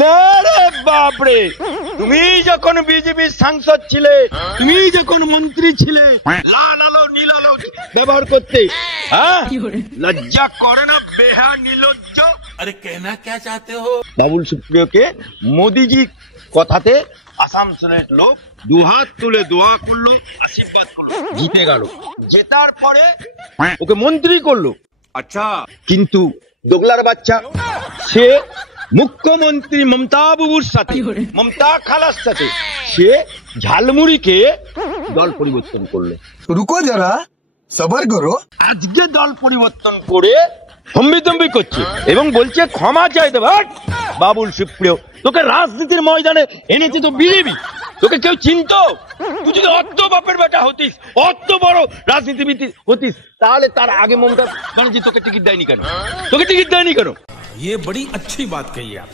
না রে বাপরে, তুমি যখন বিজেপির সাংসদ ছিলে, তুমি যখন মন্ত্রী ছিলে, লাল আলো নীল আলো ব্যবহার করতে, হ্যাঁ লজ্জা করে না বেহা নির্লজ্জ? अरे कहना क्या चाहते हो? বাবুল সুপ্রিয়কে মোদিজি কথাতে আসানসোলের লোক দুহাত তুলে দোয়া করলো, আশীর্বাদ করলো, জিতে গেল। জেতার পরে ওকে মন্ত্রী করলো। अच्छा কিন্তু দোগলার বাচ্চা সে মুখ্যমন্ত্রী মমতা বাবুর সাথে, মমতা খালার সাথে সে ঝালমুড়িকে দল পরিবর্তন করলো। रुको जरा सबर करो। আজকে দল পরিবর্তন করে হম্বিতম্বি করছে এবং বলছে ক্ষমা চাইতে। বাবুল সুপ্রিয়, তোকে রাজনীতির ময়দানে এনেছে তো বিজেপি, তোকে কেউ চিনতো? তুই যদি অত বাপের বেটা হতিস, অত বড় রাজনীতিবিদ হতিস, তাহলে তার আগে মমতা ব্যানার্জি তোকে টিকিট দেয়নি কেন? তোকে টিকিট দেয়নি কেন? ये बड़ी अच्छी बात कही आप।